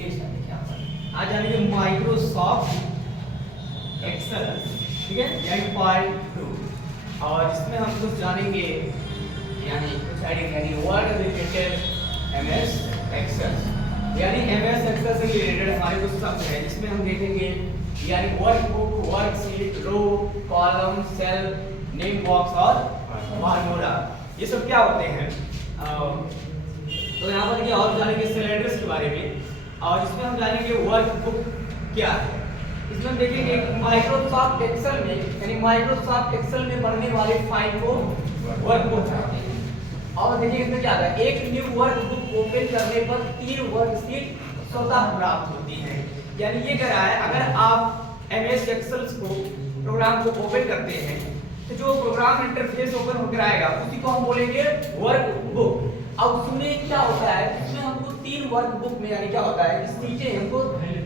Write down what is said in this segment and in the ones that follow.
Application देखिए यहाँ पर आज जानेंगे माइक्रोसॉफ्ट एक्सेल, ठीक है, यानी पार्ट 2। और इसमें हम कुछ जानेंगे यानी कुछ यानी वर्ड रिलेटेड एमएस एक्सेल, यानी एमएस एक्सेल से रिलेटेड हमारे कुछ शब्द है जिसमें हम देखेंगे यानी वर्कबुक, वर्कशीट, रो, कॉलम, सेल, नेम बॉक्स और फार्मूला, ये सब क्या होते हैं। तो यहाँ पर देखिए और जानेंगे सेल एड्रेस के बारे में, और इसमें हम जानेंगे वर्कबुक क्या है। इसमें हम देखेंगे माइक्रोसॉफ्ट एक्सेल में यानी माइक्रोसॉफ्ट एक्सेल में बनने वाले फाइल को वर्कबुक कहते हैं। और देखिए इसमें क्या आता है, एक न्यू वर्कबुक ओपन करने पर 3 वर्कशीट स्वतः प्राप्त होती है। यानी ये कह रहा है अगर आप एमएस एक्सेल को प्रोग्राम को ओपन करते हैं तो जो प्रोग्राम इंटरफेस ओपन होकर आएगा उसी को हम बोलेंगे वर्कबुक। अब उसमें क्या होता है, इसमें हमको 3 वर्कबुक में यानी क्या होता है, इस नीचे हमको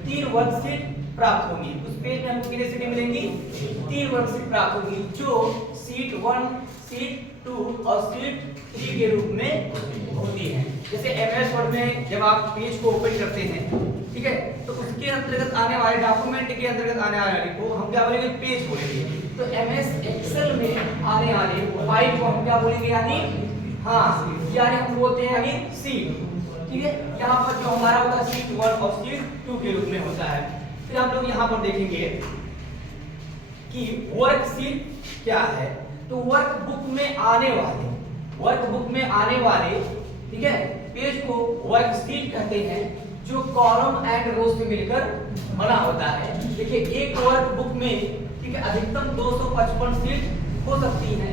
3 वर्कशीट प्राप्त होगी। उस पेज में हमको कितनी सीटें मिलेंगी, 3 वर्कशीट प्राप्त होगी जो शीट 1, शीट 2 और शीट 3 के रूप में होती है। जैसे एमएस वर्ड में जब आप पेज को ओपन करते हैं, ठीक है, तो उसके अंतर्गत आने वाले डॉक्यूमेंट के अंतर्गत आने वाले को हम क्या बोलेंगे, पेज बोलेंगे। तो एमएस एक्सेल में आने वाले फाइल को हम क्या बोलेंगे, यानी यानी हम बोलते हैं यानी शीट, ठीक है। यहाँ पर जो हमारा होता है शीट 1 और शीट 2 के रूप में होता है। फिर हम लोग यहाँ पर देखेंगे कि वर्कशीट क्या है। तो वर्कबुक में आने वाले ठीक है पेज को वर्कशीट कहते हैं जो कॉलम एंड रो से मिलकर बना होता है। देखिए एक वर्कबुक में ठीक है अधिकतम 255 शीट हो सकती है।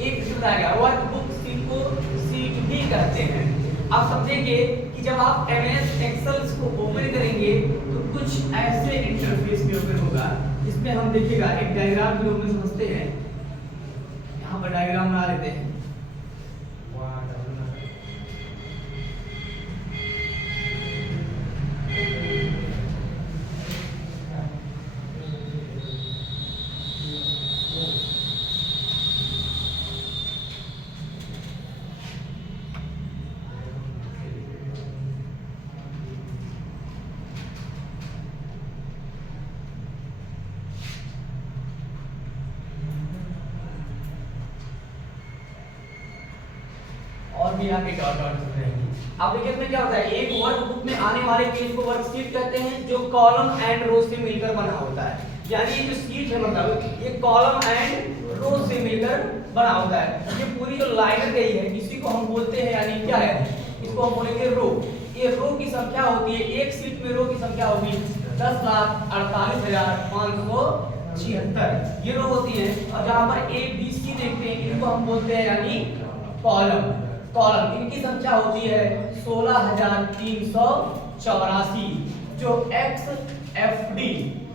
एक बताया वर्कबुक शीट को शीट भी कहते हैं। आप समझेंगे कि जब आप एमएस एक्सेल को ओपन करेंगे तो कुछ ऐसे इंटरफेस में ओपन होगा जिसमें हम देखिएगा एक डायग्राम के रूप में समझते हैं। यहाँ पर डायग्राम बना लेते हैं। और भी आगे डॉट डॉट रहेंगी। अब देखिए इसमें क्या होता है, एक वर्कबुक में आने वाले पेज को वर्कशीट कहते हैं जो कॉलम एंड रो से मिलकर बना होता है। यानी ये जो शीट है मतलब ये कॉलम एंड रो से मिलकर बना होता है। ये पूरी जो लाइन गई है इसी को हम बोलते हैं यानी क्या है, इसको हम बोलेंगे रो। ये रो की संख्या होती है, एक शीट में रो की संख्या होगी 10,48,576 ये रो होती है। और जहां पर ए बी सी देखते हैं इनको हम बोलते हैं यानी कॉलम। इनकी संख्या होती है 16,384 जो XFD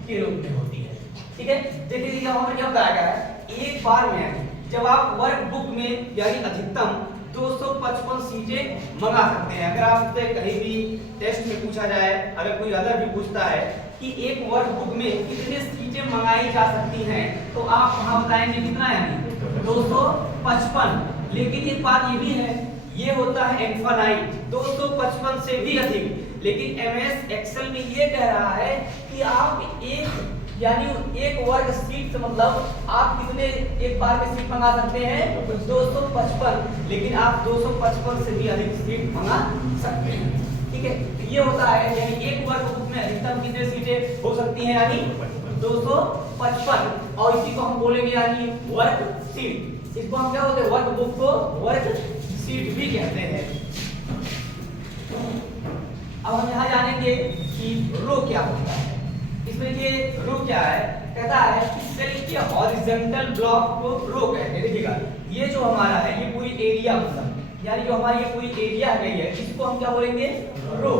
के रूप में होती है, ठीक है। देखिए यहाँ पर क्या बताया गया है, एक बार में जब आप वर्कबुक में यानी अधिकतम 255 सीटें मंगा सकते हैं। अगर आपसे कहीं भी टेस्ट में पूछा जाए, अगर कोई अदर भी पूछता है कि एक वर्कबुक में कितने सीटें मंगाई जा सकती हैं तो आप वहां बताएंगे कितना, यानी 255। लेकिन एक बात ये भी है, ये होता है इनफाइनाइट 255 से भी अधिक। लेकिन एमएस एक्सेल में ये कह रहा है कि आप एक वर्कशीट से मतलब आप कितने एक बार में सीट मंगा सकते हैं 255, लेकिन आप 255 से भी अधिक सीट मंगा सकते हैं, ठीक है। ये होता है यानी एक वर्कबुक में अधिकतम कितने सीटें हो सकती हैं, यानी 255। और इसी को हम बोलेंगे यानी वर्कशीट। इसको हम क्या बोलते हैं, वर्कबुक को वर्कशीट भी कहते हैं। अब हम यहाँ जानेंगे कि रो क्या होता है। इसमें ये रो क्या है, कहता है कि सेल के हॉरिजॉन्टल ब्लॉक को रो कहते हैं। देखिएगा ये जो हमारा है ये पूरी एरिया मतलब यानी जो हमारी ये पूरी एरिया गई है इसको हम क्या बोलेंगे, रो।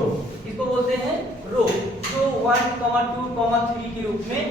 इसको बोलते हैं रो, जो 1, 2, 3 के रूप में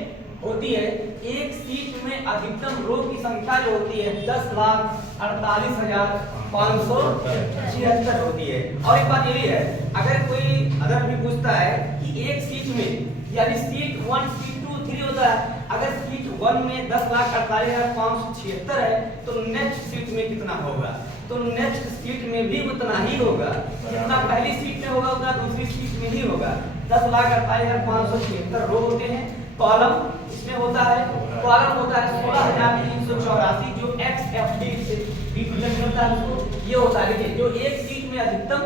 होती है। एक शीट में अधिकतम रो की संख्या जो होती है 10,48,576 होती है। और एक बात ये भी है, अगर कोई अदर भी पूछता है कि एक शीट में यानी शीट 1, शीट 2, 3 होता है, अगर शीट 1 में 10,48,576 है तो नेक्स्ट शीट में कितना होगा, तो नेक्स्ट शीट में भी उतना ही होगा। जितना पहली शीट में होगा उतना दूसरी शीट इसमें ही होगा। 10,48,576 रो होते हैं। कॉलम इसमें होता है, कॉलम होता है 16,384 जो XFD से रिप्रेजेंट करता है उसको, ये होता है। देखिए जो एक सीट में अधिकतम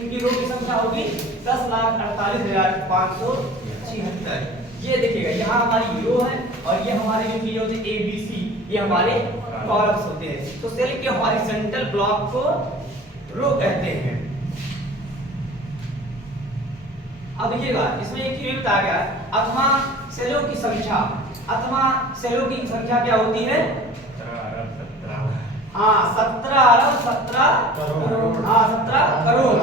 इनकी रो की संख्या होगी 10,48,576। ये देखिएगा यहाँ हमारी रो है और ये हमारे जो चीजें होते हैं ABC, ये हमारे कॉलम्स होते हैं। तो सेल के हॉरिजॉन्टल ब्लॉक को रो कहते हैं। अब देखिएगा इसमें एक चीज बताया गया है, अथवा सेलों की संख्या, अथवा सेलों की संख्या क्या होती है? 17 अरब 17 करोड़। 17 करोड़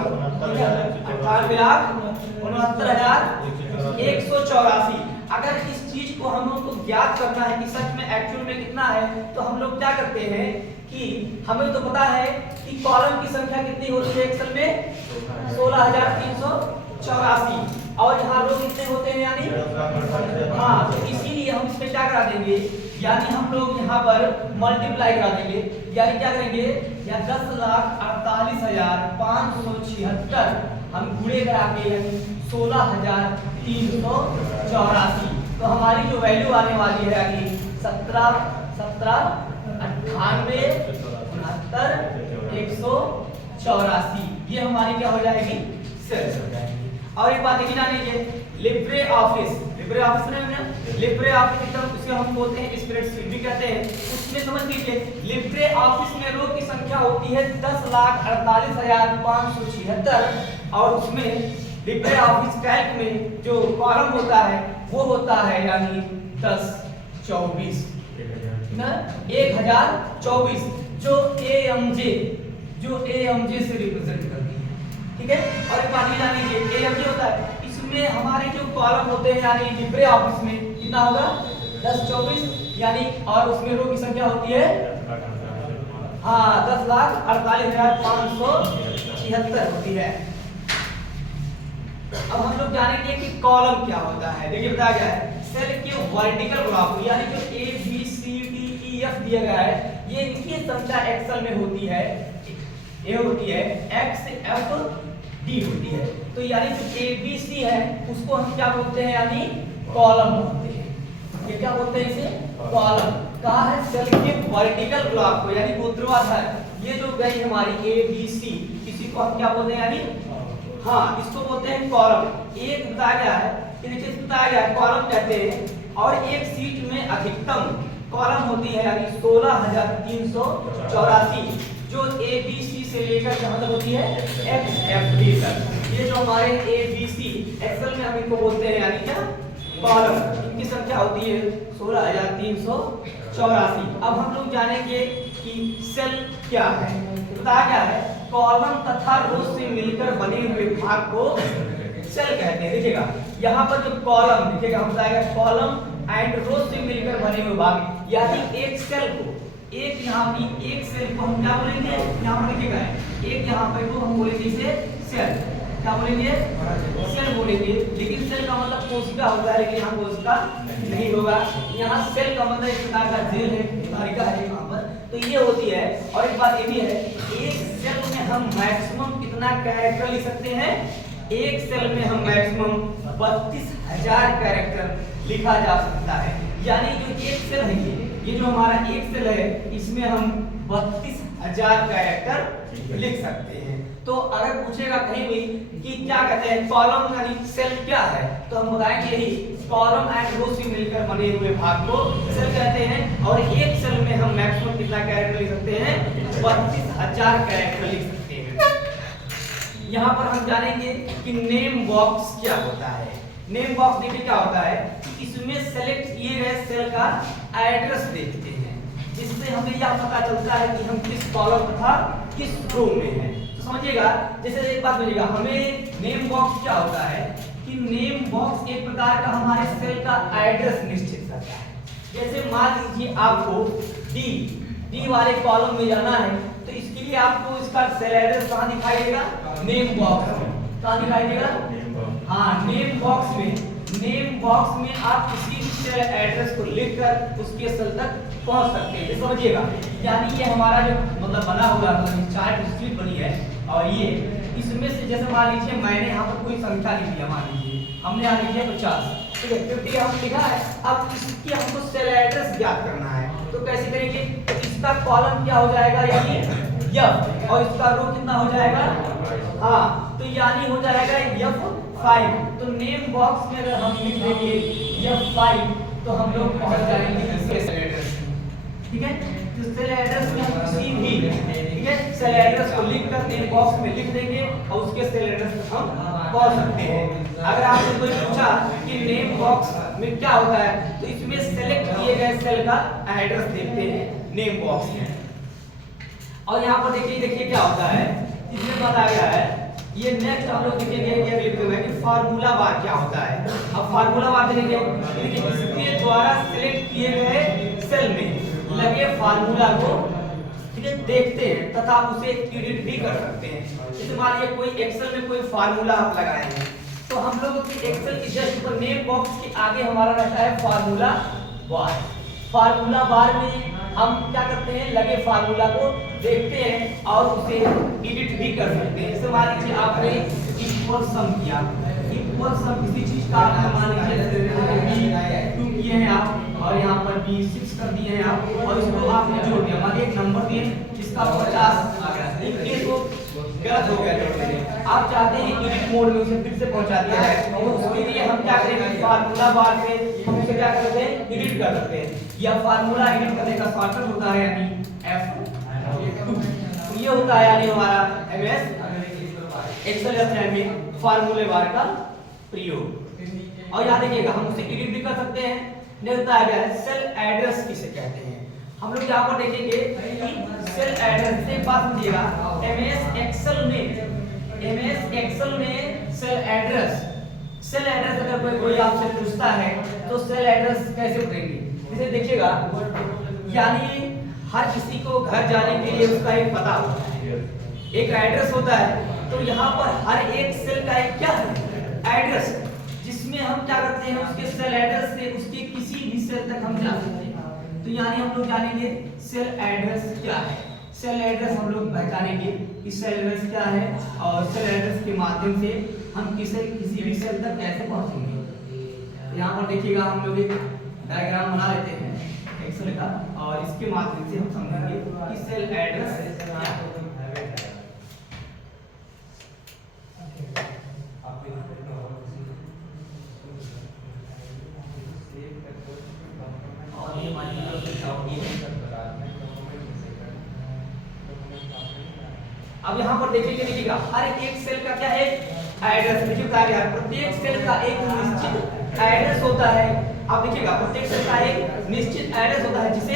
98,69,184। अगर इस चीज को हम लोग को ज्ञात करना है कि सच में एक्चुअल में कितना है, तो हम लोग क्या करते हैं कि हमें तो पता है कि कॉलम की संख्या कितनी होती है एक्सेल में 16,384 और यहाँ रो कितने होते हैं यानी तो इसीलिए हम इसमें क्या करा देंगे, यानी हम लोग यहाँ पर मल्टीप्लाई करा देंगे, यानी क्या करेंगे या 10,48,576 हम गुणे करा के यानी 16,384। तो हमारी जो वैल्यू आने वाली है यानी 17 17 98 69 184, ये हमारी क्या हो जाएगी सेल्स हो जाएगी। और एक बात देखिए जान लीजिए, लिब्रे ऑफिस में ना, लिब्रे ऑफिस एकदम उसे हम बोलते हैं स्प्रेडशीट भी कहते हैं। उसमें समझ लीजिए लिब्रे ऑफिस में रो की संख्या होती है 10,48,576 और उसमें लिब्रे ऑफिस कैल्क में जो कॉलम होता है वो होता है यानी 1024 ना 1024 जो AMJ से रिप्रेजेंट करती है। ठीक है, और एक बात ये जान लीजिए AMJ होता है, इसमें हमारे जो कॉलम होते हैं यानी लिब्रे ऑफिस में कितना होगा 1024 यानी, और उसमें रो की संख्या होती है 10,48,576 होती है। अब हम लोग जानेंगे कि कॉलम क्या होता है। देखिए बताया गया है सेल के वर्टिकल ग्राफ यानी जो ABCDEF दिया गया है, ये इनकी संख्या एक्सेल में होती है, ये होती है XFD होती है। तो यानी जो ABC है उसको हम क्या बोलते हैं यानी कॉलम बोलते हैं। ये क्या बोलते हैं इसे कॉलम। कहा है सेल के वर्टिकल ग्राफ को यानी ऊर्ध्वाधर, ये जो गई हमारी ABC, इसी को हम क्या बोलते हैं यानी इसको बोलते हैं कॉलम। एक बताया गया है कि नीचे बताया गया है कॉलम कहते हैं, और एक सीट में अधिकतम कॉलम होती है यानी 16,384 जो ABC से लेकर कहां तक होती है XFD तक। ये जो हमारे ABC एक्सेल में हम इनको बोलते हैं यानी क्या कॉलम, इनकी संख्या होती है 16,384। अब हम लोग जानेंगे कि सेल क्या है। बताया गया है कॉलम तथा रो से मिलकर बने हुए भाग को सेल कहते हैं। देखिएगा यहाँ पर जो कॉलम देखिएगा हम बताएगा कॉलम एंड रो से मिलकर बने हुए भाग, यानी एक सेल को एक यहाँ की एक सेल को हम क्या बोलेंगे, यहाँ पर देखिएगा एक यहाँ पर को हम बोलेंगे इसे सेल, क्या बोलेंगे सेल बोलेंगे। लेकिन सेल का मतलब कोशिका होता है, लेकिन यहाँ कोशिका नहीं होगा। यहाँ सेल का मतलब एक प्रकार का जेल है, तारिका है यहाँ पर, तो ये होती है। और एक बात ये भी है एक सेल में हम मैक्सिमम कितना कैरेक्टर लिख सकते हैं, एक सेल में हम मैक्सिमम 32,000 कैरेक्टर लिखा जा सकता है। यानी जो एक सेल है ये जो हमारा एक सेल है इसमें हम 32,000 कैरेक्टर लिख सकते हैं। तो अगर पूछेगा कहीं भी कि क्या कहते हैं कॉलम यानी सेल क्या है, तो हम बताएंगे यही कॉलम एंड रो से मिलकर बने हुए भाग को सेल कहते हैं। और एक सेल में हम मैक्सिमम कितना कैरेक्टर लिख सकते हैं 32,000 कैरेक्टर लिख सकते हैं। यहाँ पर हम जानेंगे कि नेम बॉक्स क्या होता है। नेम बॉक्स देखिए क्या होता है कि इसमें सेलेक्ट किए गए सेल का एड्रेस देखते हैं, जिससे हमें यह पता चलता है कि हम किस कॉलम तथा किस रो में हैं। तो समझिएगा जैसे एक बात बोलिएगा हमें नेम बॉक्स क्या होता है कि नेम बॉक्स एक प्रकार का हमारे सेल का एड्रेस निश्चित करता है। जैसे मान लीजिए आपको डी वाले कॉलम में जाना है, तो इसके लिए आपको इसका सेल एड्रेस कहाँ दिखाई देगा, नेम बॉक्स में। कहाँ दिखाई देगा, नेम बॉक्स में आप किसी भी सेल एड्रेस को लिखकर उसके सेल तक पहुंच सकते हैं। समझिएगा यानी ये हमारा जो मतलब बना हुआ मतलब चार्ट स्ट्रिप बनी है, और ये इस इसमें से जैसे मान लीजिए मैंने यहाँ पर कोई संख्या लिख दिया, मान लीजिए हमने यहाँ लिख दिया 50, ठीक है, 50 हम लिखा है। अब इसकी हमको सेल एड्रेस ज्ञात करना है, तो कैसे करेंगे? तो इसका कॉलम क्या हो जाएगा, यानी F, और इसका रो कितना हो जाएगा, हाँ, तो यानी हो जाएगा F5। तो नेम बॉक्स में अगर हम लिख देंगे F5 तो हम लोग पहुंच जाएंगे इसके सेल एड्रेस, ठीक है। तो सेल एड्रेस में हम किसी भी, ठीक है, सेल एड्रेस को लिख कर नेम बॉक्स में लिख देंगे और उसके सेल एड्रेस तक हम पहुंच सकते हैं। अगर आपसे कोई पूछा कि नेम बॉक्स में क्या होता है, तो इसमें सेलेक्ट किए गए सेल का एड्रेस देखते हैं नेम बॉक्स में। और यहाँ पर देखिए क्या होता है, इसमें बताया गया है, ये नेक्स्ट हम लोग देखेंगे ये लिखते हुए कि फार्मूला बार क्या होता है। अब फार्मूला बार देखेंगे, देखिए इसके द्वारा सिलेक्ट किए गए सेल में लगे फार्मूला को, ठीक है, देखते हैं तथा उसे एडिट भी कर सकते हैं। जैसे मान लीजिए कोई एक्सेल में कोई फार्मूला आप लगाएंगे, तो हम लोग एक्सेल की जस्ट ऊपर नेम बॉक्स के आगे हमारा रहता है फार्मूला बार। फार्मूला बार में हम क्या करते हैं, लगे फार्मूला को देखते हैं और उसे एडिट भी कर सकते हैं। जैसे मान लीजिए आपने इक्वल सम किया, इक्वल सम किसी चीज का आपने मान लीजिए 2 किए हैं आप और यहाँ पर भी 6 कर दिए हैं आप, और इसको आपने जोड़ दिया, मान लीजिए एक नंबर दिए जिसका 50 आ गया, इनकेस वो गलत हो गया जोड़ने में, आप चाहते हैं एडिट मोड में उसे फिर से पहुंचा दिया जाए, तो उसके लिए हम क्या करेंगे, फार्मूला बार पे हम उसे क्या करते हैं, एडिट कर सकते हैं। या फार्मूला एडिट करने का शॉर्टकट होता है यानी F2, ये होता है यानी हमारा MS एक्सेल में फार्मूले बार का प्रयोग। और याद रखिएगा हम उसे एडिट भी कर सकते हैं। नेक्स्ट बताया गया है सेल एड्रेस किसे कहते हैं। हम लोग यहाँ पर देखेंगे कि सेल एड्रेस से बात कीजिएगा, MS एक्सेल में सेल एड्रेस अगर कोई आपसे पूछता है तो सेल एड्रेस कैसे भरेंगे, जैसे देखिएगा, यानी हर किसी को घर जाने के लिए उसका एक पता होता है, एक एड्रेस होता है, तो यहाँ पर हर एक सेल का एक क्या है, एड्रेस, जिसमें हम क्या करते हैं उसके सेल एड्रेस से उसके किसी भी सेल तक हम जा सकते हैं। तो यानी हम लोग जानेंगे सेल एड्रेस क्या है, सेल एड्रेस हम लोग पहचानेंगे कि सेल एड्रेस क्या है और सेल एड्रेस के माध्यम से हम किसी भी सेल तक कैसे पहुंचेंगे। यहाँ पर देखिएगा हम लोग एक डायग्राम बना लेते हैं एक्सेल का और इसके माध्यम से हम समझेंगे कि सेल एड्रेस क्या है। और ये मान अब यहाँ पर देखिएगा हर एक सेल का क्या है, एड्रेस। देखिए बताया गया प्रत्येक सेल का एक निश्चित एड्रेस होता है। अब देखिएगा प्रत्येक सेल का एक निश्चित एड्रेस होता है जिसे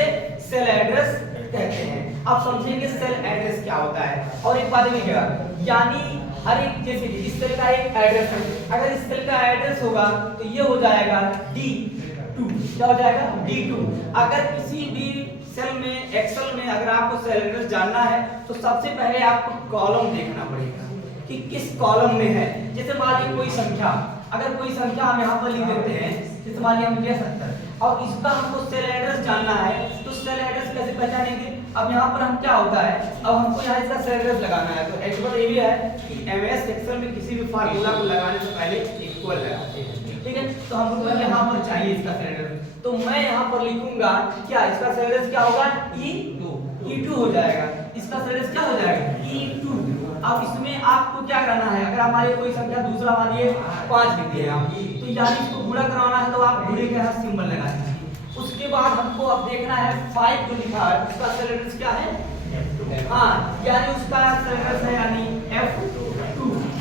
सेल एड्रेस कहते हैं। अब समझेंगे सेल एड्रेस क्या होता है। और एक बात देखिएगा, यानी हर एक, जैसे कि इस सेल का एक एड्रेस है, अगर इस सेल का एड्रेस होगा तो ये हो जाएगा D2, क्या हो जाएगा, D2। अगर किसी भी सेल में, एक्सेल में अगर आपको सेल एड्रेस जानना है तो सबसे पहले आपको कॉलम देखना पड़ेगा कि किस कॉलम में है। जैसे मान लीजिए कोई संख्या, अगर कोई संख्या हम यहाँ पर लिख देते हैं, जैसे मान लीजिए हम लिख 70 और इसका हमको सेल एड्रेस जानना है, तो सेल एड्रेस कैसे पहचानेंगे। अब यहाँ पर हम क्या होता है, अब हमको यहाँ इसका सेल एड्रेस लगाना है, तो एक बात ये भी है कि MS एक्सेल में किसी भी फार्मूला को लगाने से पहले इक्वल लगाते हैं, ठीक है। तो हमको यहाँ पर चाहिए इसका सेल एड्रेस, तो मैं यहाँ पर लिखूंगा क्या, इसका सेल एड्रेस क्या होगा, E2 हो जाएगा। इसका सेल एड्रेस क्या हो जाएगा, E2। अब इसमें आपको क्या करना है, अगर हमारे कोई संख्या दूसरा मान लीजिए 5 लिख दिए आप, तो यानी इसको गुणा कराना है तो आप गुणे के यहाँ सिंबल लगा दीजिए। उसके बाद हमको अब देखना है 5 जो लिखा है उसका सेल एड्रेस क्या है, हाँ, यानी उसका सेल एड्रेस है यानी F2।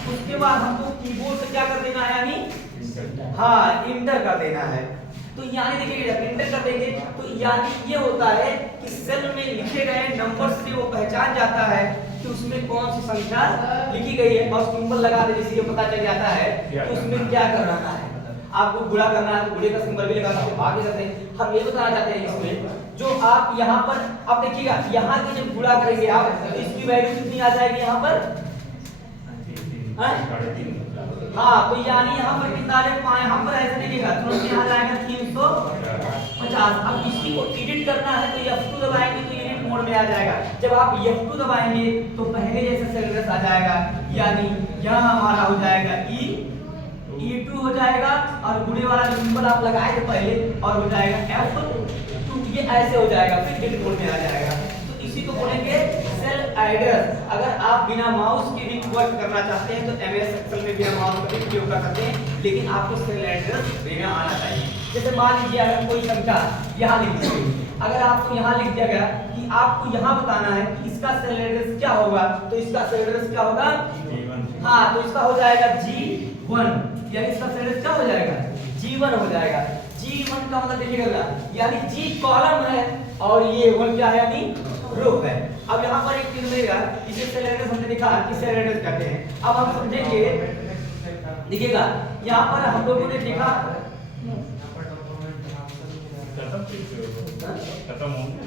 उसके बाद हमको कीबोर्ड से क्या कर देना है, यानी हाँ इंटर कर देना है। तो यानी देखिए जब इंटर कर देंगे तो यानी ये होता है कि सेल में लिखे गए नंबर से वो पहचान जाता है कि उसमें कौन सी संख्या लिखी गई है और सिंबल लगा दे, जिससे ये पता चल जाता है कि उसमें क्या करना है। आपको गुणा करना है तो गुणे का सिंबल भी लगा सकते हैं, भाग सकते हैं। हम ये बताना चाहते हैं इसमें जो आप यहाँ पर अब देखिएगा, यहाँ की जब गुणा करेंगे आप तो इसकी वैल्यू कितनी आ जाएगी यहाँ पर, हाँ, तो यानी यहाँ पर कितना है, यहाँ पर ऐसे देखिएगा तुरंत यहाँ जाएगा 350। अब इसी को एडिट करना है तो F2 दबाएंगे तो एडिट मोड मोड में आ जाएगा। जब आप F2 दबाएंगे तो पहले जैसा सेल एड्रेस आ जाएगा, यानी यहाँ हमारा हो जाएगा E2 हो जाएगा और गुणे वाला जो सिंबल आप लगाए थे पहले और हो जाएगा F2, ये ऐसे हो जाएगा, फिर डिलीट मोड में आ जाएगा। तो इसी को बोलेंगे सेल एड्रेस। अगर आप बिना माउस के भी वर्क करना चाहते हैं तो MS एक्सेल में बिना माउस का भी उपयोग कर सकते हैं, लेकिन आपको सेल एड्रेस देना आना चाहिए। जैसे मान लीजिए अगर कोई संख्या यहाँ लिख दी, अगर आपको यहाँ लिख दिया गया कि आपको यहाँ बताना है कि इसका सेल एड्रेस क्या होगा, तो इसका सेल एड्रेस क्या होगा, हाँ, तो इसका हो जाएगा G1, यानी इसका सेल एड्रेस क्या हो जाएगा, G1 हो जाएगा। G1 का मतलब देखिएगा, यानी G कॉलम है और ये 1 क्या है, यानी रो है। अब यहाँ पर एक चीज मिलेगा, इसे सेल एड्रेस हमने देखा कि सेल एड्रेस कहते हैं। अब हम समझेंगे, देखिएगा यहाँ पर हम लोगों ने देखा खत्म हो गया।